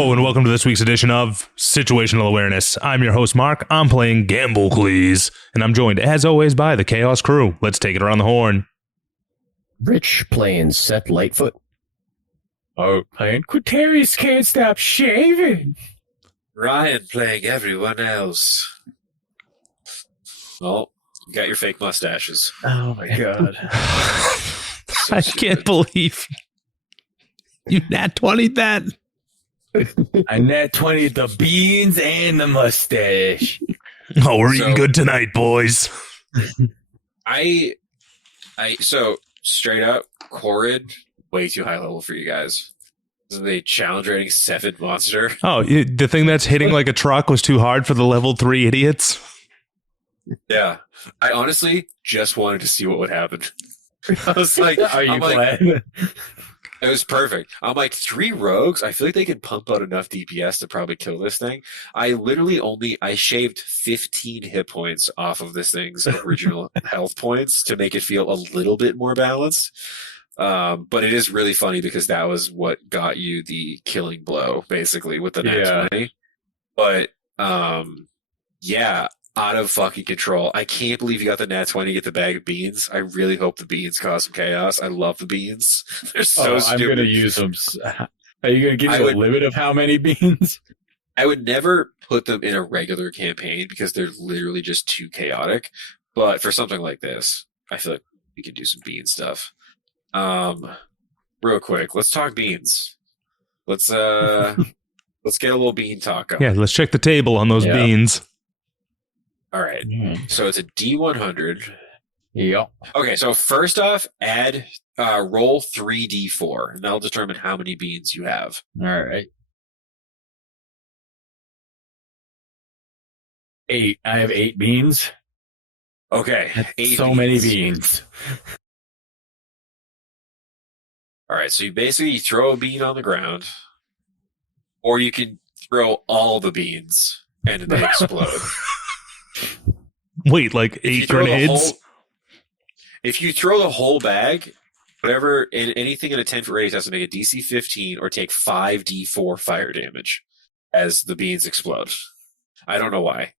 Hello and welcome to this week's edition of Situational Awareness. I'm your host, Mark. I'm playing Gamble, please. And I'm joined, as always, by the Chaos crew. Let's take it around the horn. Rich playing Seth Lightfoot. Oh, playing Quatarius Can't Stop Shaving. Ryan playing everyone else. Well, you got your fake mustaches. Oh my god. So I stupid. can't believe you nat 20'd that. I nat 20 the beans and the mustache. Oh, we're So- eating good tonight, boys. So straight up, Corrid, way too high level for you guys. This is a challenge rating 7 monster. Oh, the thing that's hitting like a truck was too hard for the level 3 idiots. Yeah. I honestly just wanted to see what would happen. I was like, Are you I'm like, glad? it was perfect. I'm like, 3 rogues. I feel like they can pump out enough DPS to probably kill this thing. I shaved 15 hit points off of this thing's original health points to make it feel a little bit more balanced. But it is really funny because that was what got you the killing blow, basically, with the nat 20. But yeah, out of fucking control. I can't believe you got the nat 20 to get the bag of beans. I really hope the beans cause some chaos. I love the beans. They're so I'm stupid. going to use them. Are you going to give I me would- a limit of how many beans? I would never put them in a regular campaign because they're literally just too chaotic. But for something like this, I feel like we could do some bean stuff. Real quick, let's talk beans. Let's get a little bean talk going. Yeah, let's check the table on those Yeah. beans. All right. So it's a D100. Yep. Okay, so first off, roll 3d4, and that'll determine how many beans you have. All right. 8. I have 8 beans. Okay, That's 8 so many beans. All right, so you throw a bean on the ground, or you can throw all the beans and they explode. Wait, like If you 8 throw the grenades? if you throw the whole bag, whatever, anything in a 10-foot radius has to make a DC 15 or take 5d4 fire damage as the beans explode. I don't know why.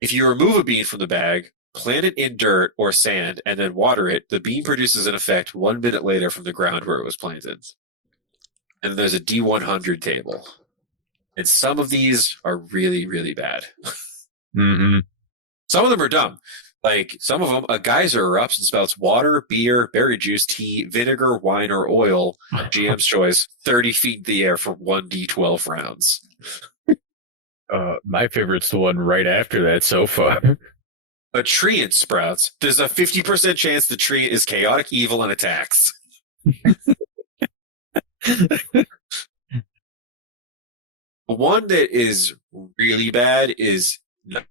If you remove a bean from the bag, plant it in dirt or sand, and then water it, the bean produces an effect 1 minute later from the ground where it was planted. And there's a D100 table. And some of these are really, really bad. Mm-mm. Some of them are dumb. Like, some of them, a geyser erupts and spouts water, beer, berry juice, tea, vinegar, wine, or oil, GM's choice, 30 feet in the air for 1d12 rounds. My favorite's the one right after that so far. A treant sprouts. There's a 50% chance the tree is chaotic evil and attacks. One that is really bad is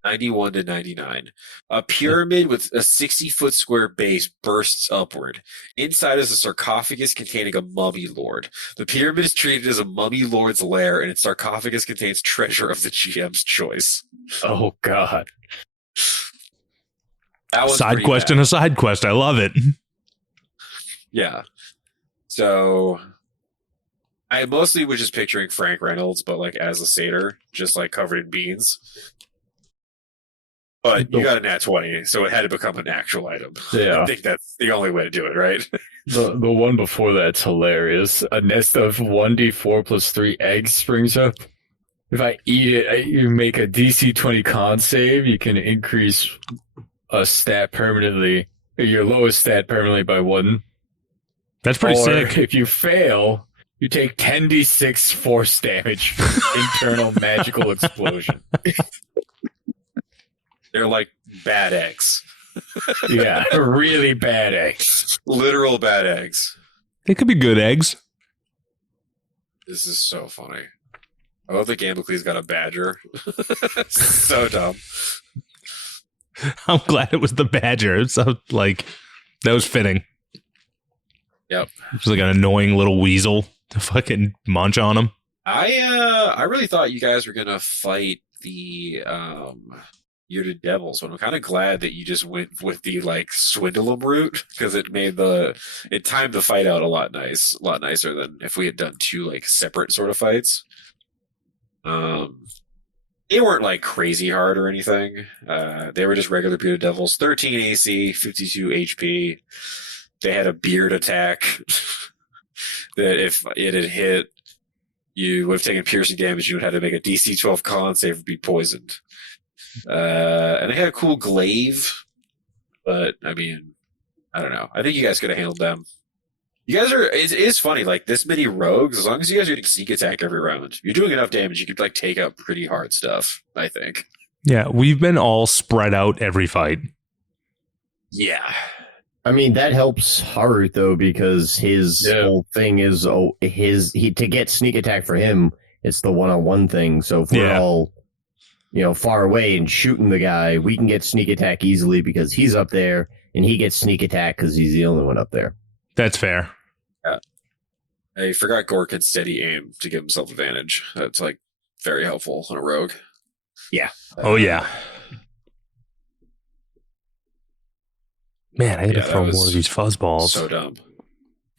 91 to 99. A pyramid with a 60-foot square base bursts upward. Inside is a sarcophagus containing a mummy lord. The pyramid is treated as a mummy lord's lair, and its sarcophagus contains treasure of the GM's choice. Oh, God. That one's Side pretty quest bad. and a side quest. I love it. Yeah. So I mostly was just picturing Frank Reynolds, but like as a satyr, just like covered in beans. But you got a nat 20, so it had to become an actual item. Yeah. I think that's the only way to do it, right? The one before that's hilarious. A nest of 1d4 plus 3 eggs springs up. If I eat it, you make a DC 20 con save. You can increase a stat permanently, or your lowest stat permanently by 1. That's pretty Or sick. if you fail, you take 10d6 force damage from internal magical explosion. They're like bad eggs. Yeah, really bad eggs. Literal bad eggs. They could be good eggs. This is so funny. I love that Gambleclee's got a badger. So dumb. I'm glad it was the badger. So, like, that was fitting. Yep. Just like an annoying little weasel to fucking munch on him. I really thought you guys were gonna fight the bearded devils. But I'm kind of glad that you just went with the like swindle 'em route because it timed the fight out a lot nicer than if we had done two like separate sort of fights. They weren't like crazy hard or anything. They were just regular bearded devils, 13 AC, 52 HP. They had a beard attack that if it had hit, you would have taken piercing damage. You would have had to make a DC 12 con save or be poisoned. And they had a cool glaive, but I mean, I don't know. I think you guys could have handled them. You guys it is funny, like this many rogues, as long as you guys are getting sneak attack every round, you're doing enough damage, you could like take out pretty hard stuff, I think. Yeah, we've been all spread out every fight. Yeah. I mean, that helps Haru though, because his whole thing is to get sneak attack for him, it's the one-on-one thing. So if we're all, far away and shooting the guy, we can get sneak attack easily because he's up there, and he gets sneak attack because he's the only one up there. That's fair. Yeah. I forgot Gore can steady aim to give himself advantage. That's like very helpful on a rogue. Yeah. Oh yeah. Man, I gotta throw more of these fuzzballs. So dumb.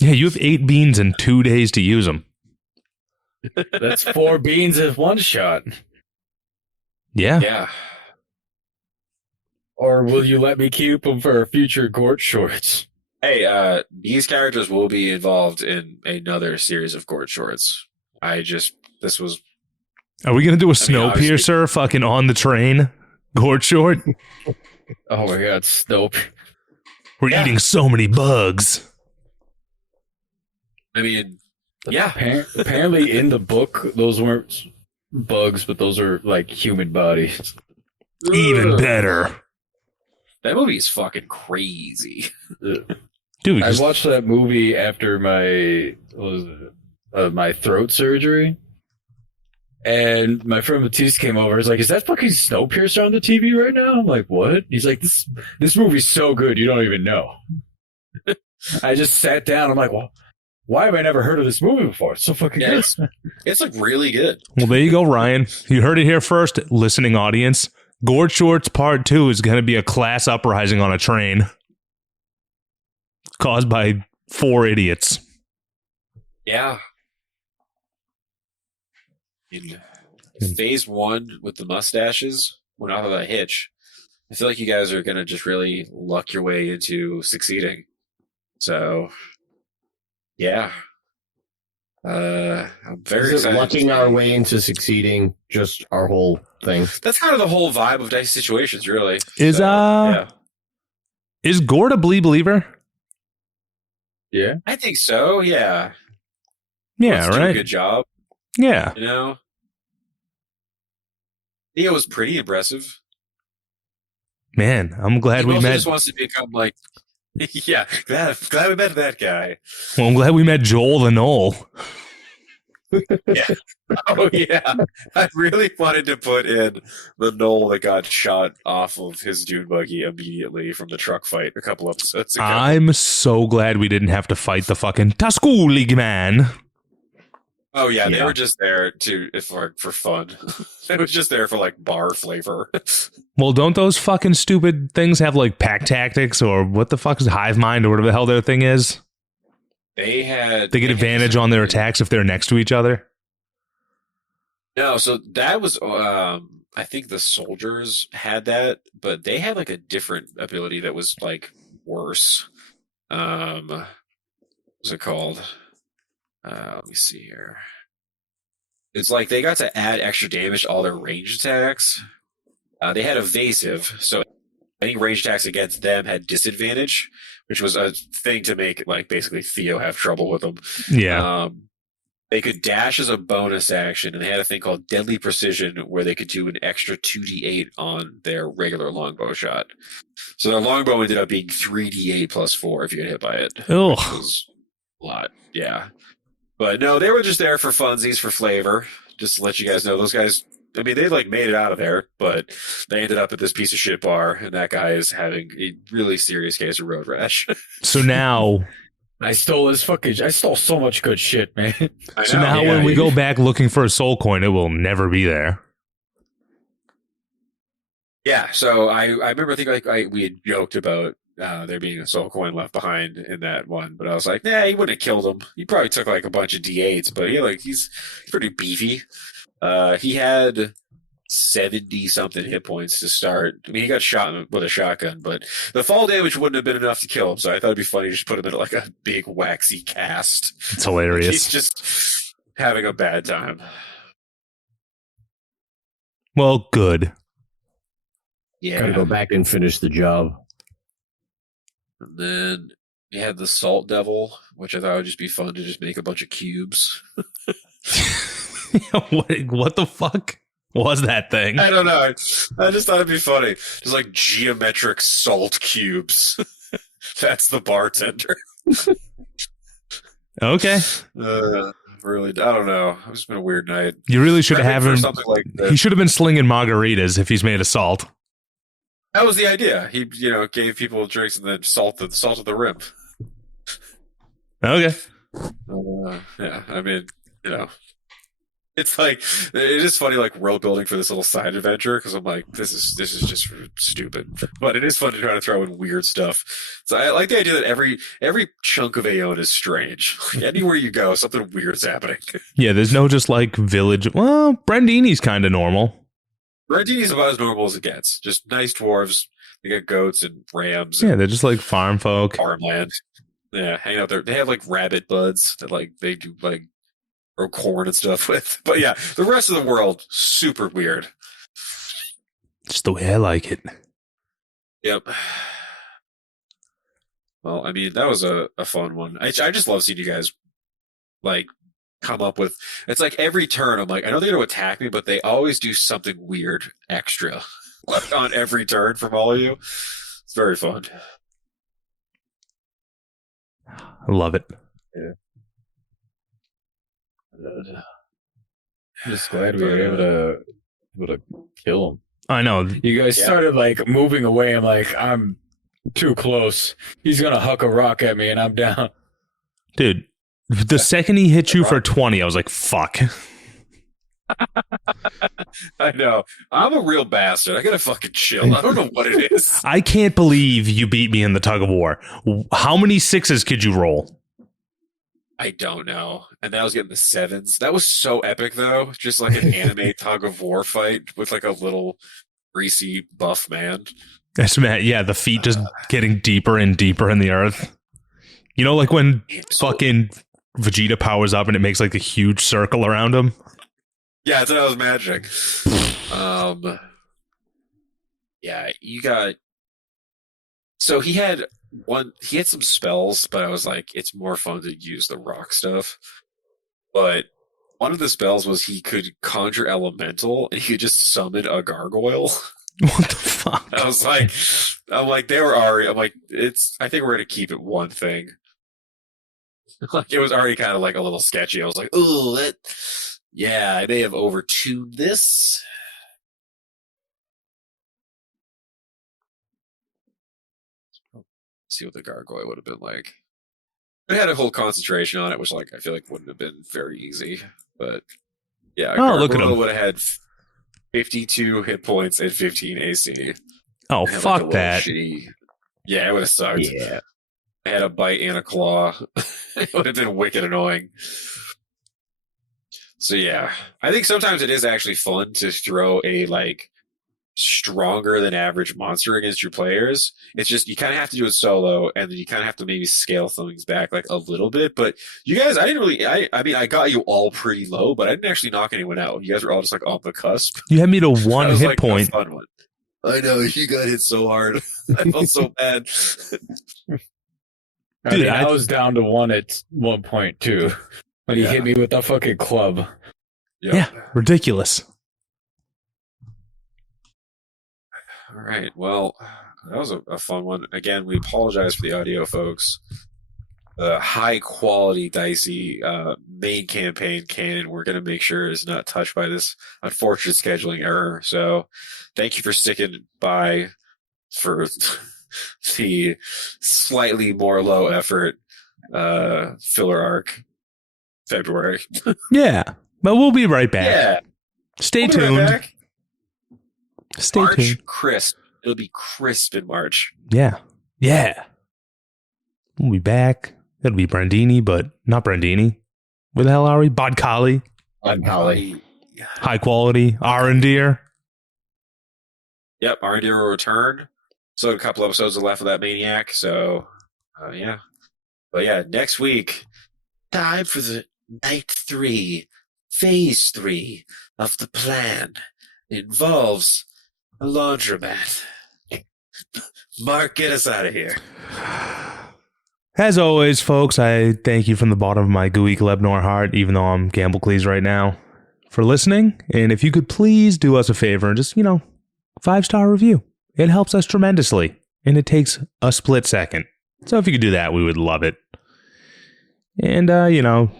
Yeah, you have 8 beans and 2 days to use them. That's 4 beans in one shot. Yeah. Yeah. Or will you let me keep them for future Gort shorts? Hey, these characters will be involved in another series of Gort shorts. This was... Are we gonna do a Snowpiercer fucking on the train? Gort short? Oh my god, Snope. We're eating so many bugs. I mean, yeah. Apparently in the book, those weren't bugs, but those are like human bodies. Even better. That movie is fucking crazy. Dude, I watched that movie after my throat surgery, and my friend Matisse came over. He's like, "Is that fucking Snowpiercer on the TV right now?" I'm like, "What?" He's like, "This movie's so good, you don't even know." I just sat down. I'm like, "Well, why have I never heard of this movie before? It's so fucking good." It's like really good. well, there you go, Ryan. You heard it here first, listening audience. Gort Shorts Part 2 is going to be a class uprising on a train caused by 4 idiots. Yeah. In phase 1 with the mustaches, went off of a hitch. I feel like you guys are going to just really luck your way into succeeding. So, yeah. I'm very excited. Lucking our way into succeeding, just our whole thing. That's kind of the whole vibe of Dice Situations, really. Is Gort a believer? Yeah, I think so. Yeah. Yeah, Let's do right. a good job. Yeah. You know, Theo was pretty impressive. Man, I'm glad He we also met. just wants to become like, yeah, glad we met that guy. Well, I'm glad we met Joel the Knoll. Yeah. Oh yeah, I really wanted to put in the knoll that got shot off of his dune buggy immediately from the truck fight a couple episodes ago. I'm so glad we didn't have to fight the fucking Tascoolig man. Oh yeah, they were just there for fun. They was just there for like bar flavor. Well, don't those fucking stupid things have like pack tactics or what the fuck is Hive Mind or whatever the hell their thing is? They get advantage on their attacks if they're next to each other. No, so that was I think the soldiers had that, but they had like a different ability that was like worse. What's it called? Let me see here. It's like they got to add extra damage to all their ranged attacks. They had evasive, so any ranged attacks against them had disadvantage, which was a thing to make like basically Theo have trouble with them. Yeah. They could dash as a bonus action, and they had a thing called Deadly Precision where they could do an extra 2d8 on their regular longbow shot. So their longbow ended up being 3d8 plus 4 if you get hit by it. Ugh. Which was a lot, yeah. But no, they were just there for funsies, for flavor. Just to let you guys know, those guys, I mean, they like made it out of there, but they ended up at this piece of shit bar, and that guy is having a really serious case of road rash. So now... I stole so much good shit, man. So now when we go back looking for a soul coin, it will never be there. Yeah, so I remember, I think we had joked about there being a soul coin left behind in that one, but I was like, nah, he wouldn't have killed him. He probably took like a bunch of D8s, but he's pretty beefy. He had 70 something hit points to start. I mean, he got shot with a shotgun, but the fall damage wouldn't have been enough to kill him. So I thought it'd be funny to just put him in like a big waxy cast. It's hilarious. He's just having a bad time. Well, good. Yeah. Gotta go back and finish the job. And then you had the Salt Devil, which I thought would just be fun to just make a bunch of cubes. What the fuck was that thing? I don't know. I just thought it'd be funny. Just like geometric salt cubes. That's the bartender. Okay. Really, I don't know. It's been a weird night. You really should have him. Something like He should have been slinging margaritas if he's made of salt. that was the idea. He, gave people drinks and then salt at the rim. Okay. Yeah, I mean, it's like it is funny, like world building for this little side adventure because I'm like, this is just stupid, but it is fun to try to throw in weird stuff. So I like the idea that every chunk of Aeon is strange. Like, anywhere you go, something weird's happening. Yeah, there's no just like village. Well, Brandini's kind of normal. Randini's about as normal as it gets. Just nice dwarves. They got goats and rams. Yeah, And they're just like farm folk. farmland. Yeah, hang out there. They have like rabbit buds that like they do like grow corn and stuff with. But yeah, the rest of the world super weird. Just the way I like it. Yep. Well, I mean, that was a fun one. I just love seeing you guys like come up with. It's like every turn, I'm like, I know they're going to attack me, but they always do something weird extra on every turn from all of you. It's very fun. I love it. I'm just glad we were able to kill him. I know. You guys started like moving away. I'm like, I'm too close. He's gonna huck a rock at me, and I'm down. Dude, the second he hit you for 20, I was like, fuck. I know. I'm a real bastard. I gotta fucking chill. I don't know what it is. I can't believe you beat me in the tug of war. How many sixes could you roll? I don't know. And then I was getting the sevens. That was so epic, though. Just like an anime tug of war fight with like a little greasy buff man. That's Matt. Yeah, the feet just getting deeper and deeper in the earth. You know, like when fucking Vegeta powers up and it makes like a huge circle around him. Yeah, that's what I was imagining. Yeah, you got. So he had some spells, but I was like, it's more fun to use the rock stuff. But one of the spells was he could conjure elemental and he could just summon a gargoyle. What the fuck? I'm like, they were already. I'm like, I think we're gonna keep it one thing. Like it was already kind of like a little sketchy. I was like, oh, yeah, I may have overtuned this. See what the gargoyle would have been like. I had a whole concentration on it, which like I feel like wouldn't have been very easy. But yeah, look at him. Would have had 52 hit points and 15 AC. Oh, Had, fuck like, that. Yeah, it would have sucked. Yeah. I had a bite and a claw. It would have been wicked annoying. So yeah, I think sometimes it is actually fun to throw a like stronger than average monster against your players. It's just you kind of have to do it solo, and then you kind of have to maybe scale things back like a little bit. But you guys, I didn't really. I mean, I got you all pretty low, but I didn't actually knock anyone out. You guys were all just like on the cusp. You had me to one That was, hit like, point. a fun one. I know you got hit so hard. I felt so bad. Dude, I was down to one at one point too. When he hit me with the fucking club. Yeah, ridiculous. All right. Well, that was a fun one. Again, we apologize for the audio, folks. High quality dicey main campaign canon we're going to make sure is not touched by this unfortunate scheduling error. So thank you for sticking by for the slightly more low effort filler arc February. Yeah, but we'll be right back. Yeah. Stay We'll be tuned. right back. Stay March, tuned. crisp. It'll be crisp in March. Yeah. Yeah. We'll be back. It'll be Brandini, but not Brandini. Where the hell are we? Bodkali. Bodkali. High quality. R&Deer. Yep, R&D will return. So a couple episodes are left of that Maniac. So, yeah. But yeah, next week, time for the night 3, phase 3 of the plan. It involves a laundromat. Mark, get us out of here. As always, folks, I thank you from the bottom of my gooey Glebnor heart, even though I'm Gamblecles right now, for listening. And if you could please do us a favor and just, 5-star review. It helps us tremendously, and it takes a split second. So if you could do that, we would love it. And,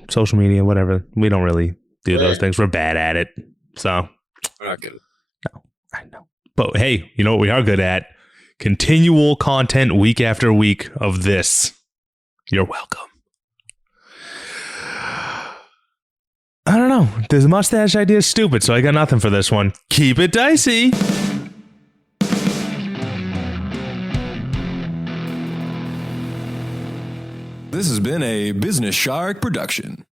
social media, whatever. We don't really do those things. We're bad at it. So. We're not good. No, I know. But hey, you know what we are good at? Continual content week after week of this. You're welcome. I don't know. The mustache idea is stupid, so I got nothing for this one. Keep it dicey. This has been a Business Shark production.